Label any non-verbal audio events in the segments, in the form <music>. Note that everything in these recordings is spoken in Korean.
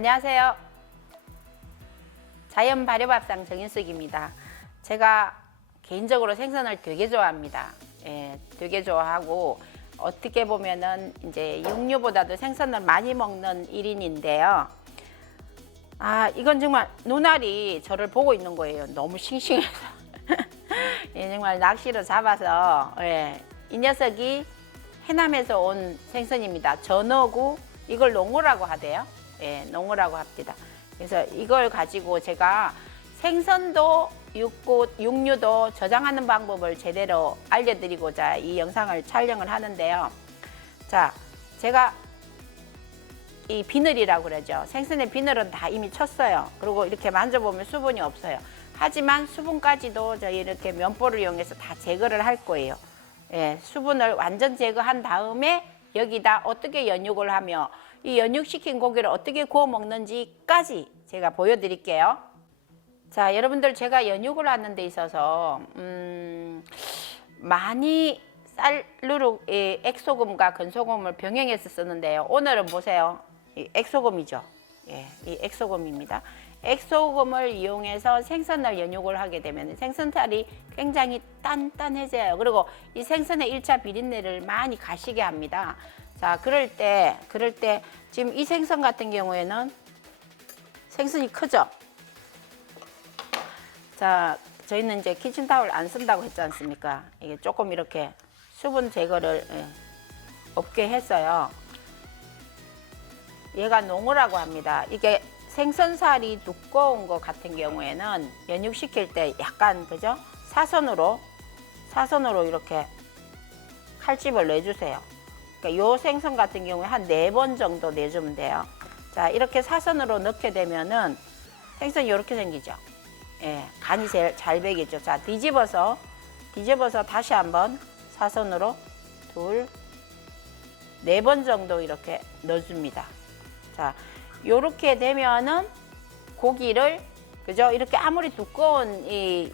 안녕하세요. 자연 발효밥상 정인숙입니다. 제가 개인적으로 생선을 되게 좋아합니다. 예, 되게 좋아하고 어떻게 보면은 이제 육류보다도 생선을 많이 먹는 일인인데요. 아, 이건 정말 눈알이 저를 보고 있는 거예요. 너무 싱싱해서. <laughs> 예, 정말 낚시로 잡아서 예, 이 녀석이 해남에서 온 생선입니다. 전어구 이걸 농어라고 하대요. 예, 농어라고 합니다. 그래서 이걸 가지고 제가 생선도 육고, 육류도 저장하는 방법을 제대로 알려드리고자 이 영상을 촬영을 하는데요. 자, 제가 이 비늘이라고 그러죠. 생선의 비늘은 다 이미 쳤어요. 그리고 이렇게 만져보면 수분이 없어요. 하지만 수분까지도 저희 이렇게 면보를 이용해서 다 제거를 할 거예요. 예, 수분을 완전 제거한 다음에 여기다 어떻게 연육을 하며 이 연육시킨 고기를 어떻게 구워 먹는지까지 제가 보여드릴게요. 자, 여러분들 제가 연육을 하는 데 있어서 음, 많이 쌀누룩 이 액소금과 건소금을 병행해서 쓰는데요. 오늘은 보세요. 이 액소금이죠. 예, 이 액소금입니다. 액소금을 이용해서 생선을 연육을 하게 되면 생선살이 굉장히 단단해져요. 그리고 이 생선의 일차 비린내를 많이 가시게 합니다. 자, 그럴 때, 그럴 때 지금 이 생선 같은 경우에는 생선이 크죠? 자, 저희는 이제 키친타올 안 쓴다고 했지 않습니까? 이게 조금 이렇게 수분 제거를 예, 없게 했어요. 얘가 농어라고 합니다. 이게 생선살이 두꺼운 것 같은 경우에는 연육시킬 때 약간 그죠? 사선으로 사선으로 이렇게 칼집을 내주세요. 그러니까 요 생선 같은 경우에 한 네 번 정도 내주면 돼요. 자 이렇게 사선으로 넣게 되면은 생선이 이렇게 생기죠. 예, 간이 제일 잘 배겠죠. 자 뒤집어서 뒤집어서 다시 한번 사선으로 둘, 네 번 정도 이렇게 넣어줍니다. 자, 요렇게 되면은 고기를 그죠? 이렇게 아무리 두꺼운 이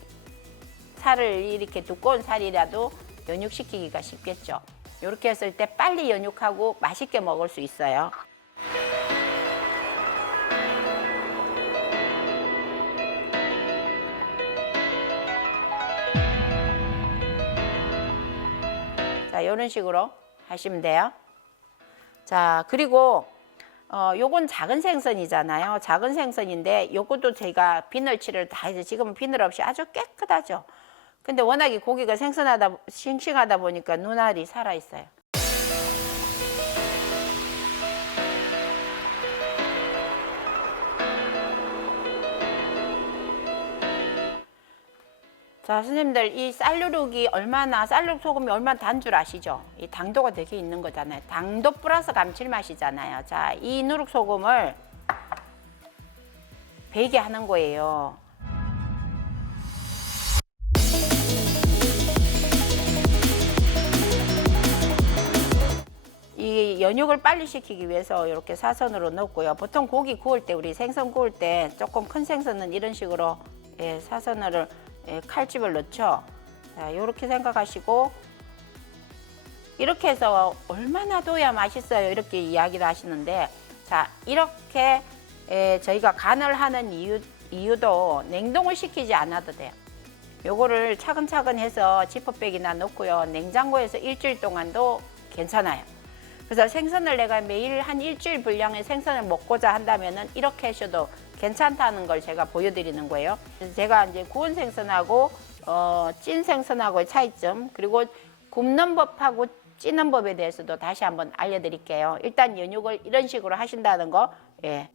살을 이렇게 두꺼운 살이라도 연육시키기가 쉽겠죠. 이렇게 했을 때 빨리 연육하고 맛있게 먹을 수 있어요. 자, 이런 식으로 하시면 돼요. 자, 그리고 어, 요건 작은 생선이잖아요. 작은 생선인데 요것도 제가 비늘칠을 다 해서 지금은 비늘 없이 아주 깨끗하죠. 근데 워낙에 고기가 생선하다 싱싱하다 보니까 눈알이 살아 있어요. 자, 선생님들 이 쌀누룩이 얼마나 쌀누룩 소금이 얼마나 단 줄 아시죠? 이 당도가 되게 있는 거잖아요. 당도 플러스 감칠맛이잖아요. 자, 이 누룩 소금을 배게 하는 거예요. 이 연육을 빨리 시키기 위해서 이렇게 사선으로 넣고요. 보통 고기 구울 때 우리 생선 구울 때 조금 큰 생선은 이런 식으로 예, 사선을 예, 칼집을 넣죠. 자, 이렇게 생각하시고 이렇게 해서 얼마나 둬야 맛있어요. 이렇게 이야기를 하시는데 자 이렇게 예, 저희가 간을 하는 이유, 이유도 냉동을 시키지 않아도 돼요. 요거를 차근차근 해서 지퍼백이나 넣고요. 냉장고에서 일주일 동안도 괜찮아요. 그래서 생선을 내가 매일 한 일주일 분량의 생선을 먹고자 한다면은 이렇게 하셔도 괜찮다는 걸 제가 보여드리는 거예요. 제가 이제 구운 생선하고 어, 찐 생선하고의 차이점 그리고 굽는 법하고 찌는 법에 대해서도 다시 한번 알려드릴게요. 일단 연육을 이런 식으로 하신다는 거. 예.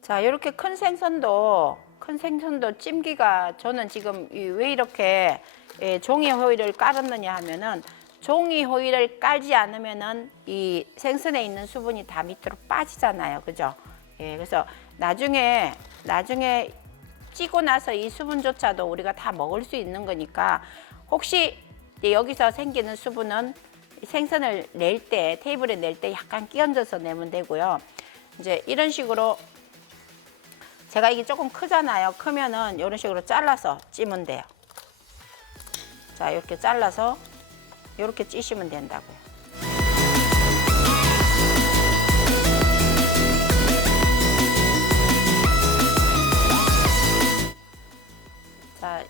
자, 이렇게 큰 생선도 큰 생선도 찜기가 저는 지금 이왜 이렇게 예, 종이 호일을 깔았느냐 하면은 종이 호일을 깔지 않으면은 이 생선에 있는 수분이 다 밑으로 빠지잖아요. 그죠? 예, 그래서 나중에 나중에 찌고 나서 이 수분조차도 우리가 다 먹을 수 있는 거니까 혹시 여기서 생기는 수분은 생선을 낼 때 테이블에 낼 때 약간 끼얹어서 내면 되고요. 이제 이런 식으로 제가 이게 조금 크잖아요. 크면은 이런 식으로 잘라서 찌면 돼요. 자, 이렇게 잘라서 이렇게 찌시면 된다고요. 자,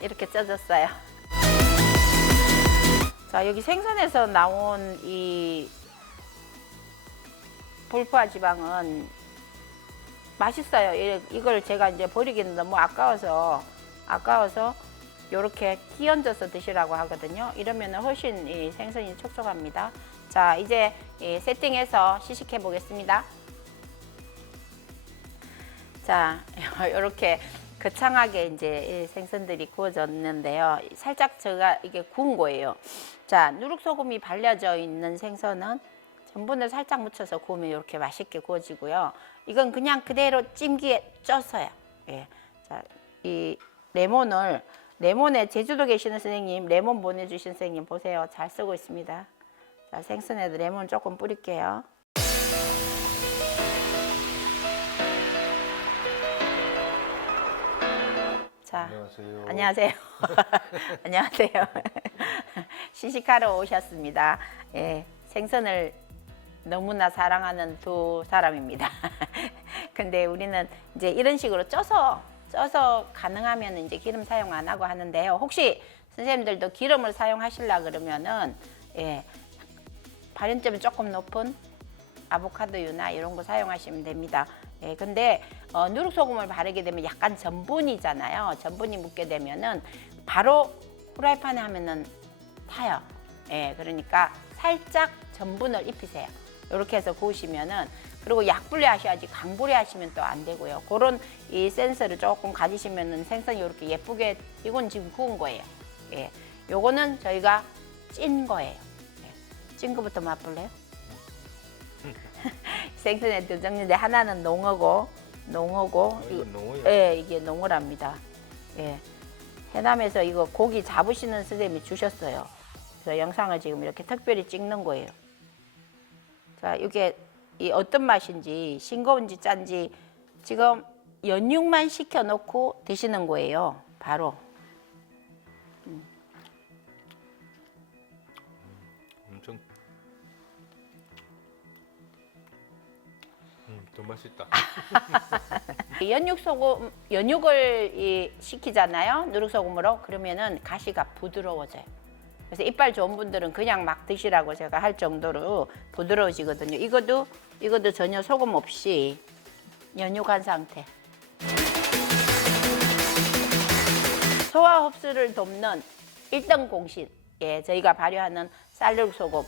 이렇게 쪄졌어요. 자, 여기 생선에서 나온 이 불포화 지방은 맛있어요. 이걸 제가 이제 버리기는 너무 아까워서 아까워서 이렇게 끼얹어서 드시라고 하거든요. 이러면 훨씬 이 생선이 촉촉합니다. 자, 이제 이 세팅해서 시식해 보겠습니다. 자, <laughs> 이렇게 거창하게 이제 이 생선들이 구워졌는데요. 살짝 제가 이게 구운 거예요. 자, 누룩소금이 발려져 있는 생선은 전분을 살짝 묻혀서 구우면 이렇게 맛있게 구워지고요. 이건 그냥 그대로 찜기에 쪄서요. 예. 자, 이 레몬을 레몬에 제주도 계시는 선생님 레몬 보내주신 선생님 보세요. 잘 쓰고 있습니다. 자, 생선에도 레몬 조금 뿌릴게요. 자, 안녕하세요. 안녕하세요. <laughs> 안녕하세요. <laughs> 시식하러 오셨습니다. 예, 생선을 너무나 사랑하는 두 사람입니다. <laughs> 근데 우리는 이제 이런 식으로 쪄서 쪄서 가능하면 이제 기름 사용 안 하고 하는데요. 혹시 선생님들도 기름을 사용하시려 그러면은 예, 발연점이 조금 높은 아보카도유나 이런 거 사용하시면 됩니다. 예, 근데 어, 누룩소금을 바르게 되면 약간 전분이잖아요. 전분이 묻게 되면은 바로 프라이팬에 하면은 타요. 예, 그러니까 살짝 전분을 입히세요. 이렇게 해서 구우시면은 그리고 약불에 하셔야지 강불에 하시면 또 안 되고요. 그런 이 센서를 조금 가지시면은 생선이 이렇게 예쁘게 이건 지금 구운 거예요. 예, 요거는 저희가 찐 거예요. 예, 찐 거부터 맛볼래요? 생선의 두 종류인데 하나는 농어고 농어고 아, 이건 농어요? 예, 이게 농어랍니다. 예. 해남에서 이거 고기 잡으시는 선생님이 주셨어요. 그래서 영상을 지금 이렇게 특별히 찍는 거예요. 자, 이게 이 어떤 맛인지 싱거운지 짠지 지금 연육만 시켜 놓고 드시는 거예요. 바로. 엄청 음, 더 맛있다. <laughs> 연육 소금 연육을 이 시키잖아요 누룩 소금으로 그러면은 가시가 부드러워져요. 그래서 이빨 좋은 분들은 그냥 막 드시라고 제가 할 정도로 부드러워지거든요. 이것도 이것도 전혀 소금 없이 연육한 상태. 소화 흡수를 돕는 1등 공신. 예, 저희가 발효하는 쌀누룩소금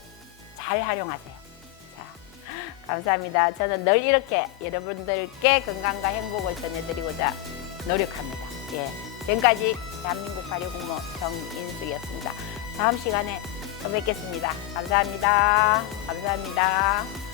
잘 활용하세요. 자, 감사합니다. 저는 늘 이렇게 여러분들께 건강과 행복을 전해드리고자 노력합니다. 예, 지금까지 대한민국 발효공모 정인수였습니다. 다음 시간에 또 뵙겠습니다. 감사합니다. 감사합니다.